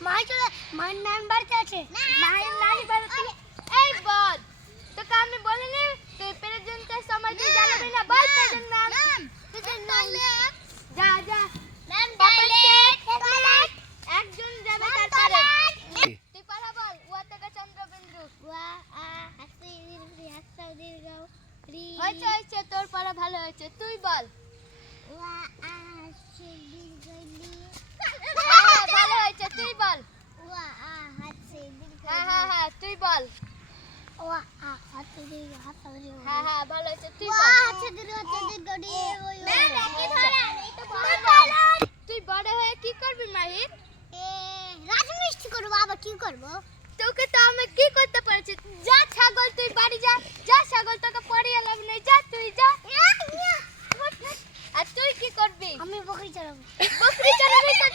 মায়ের নাম বাড়তে আছে মায়ের নানি বাড়তে এই বল তোকে আমি বলিনি তুই প্রেজেন্টের সময় তুই জানবি না বল প্রেজেন্ট নাম প্রেজেন্ট নাম যা যা নাম টয়লেট একজন যাবে তারপরে তুই পড়া বল ওয়া থেকে চন্দ্রবিন্দু ওয়া আ হাসি দীর্ঘ হাসা দীর্ঘ রি হয়েছে তোর পড়া ভালো হয়েছে তুই বল ওয়া আ হাসি দীর্ঘ রি ভালো হয়েছে তুই বল ওয়া আ হাসি দীর্ঘ হ্যাঁ তুই বল ওয়া আ হাসি দীর্ঘ হাসা দীর্ঘ হ্যাঁ ভালো হয়েছে তুই বল ওয়া হাসি দীর্ঘ রি না কি ধরে এই তো বল তুই বড় হয়ে কি করবি মাহির রাজমিস্ত্রি করব আবার কি করব তোকে তো আমি কি করতে পারছি যা ছাগল তুই বাড়ি যা যা ছাগল তোকে পড়িয়ে লাভ নেই যা তুই যা আর তুই কি করবি আমি বকরি চড়াবো তো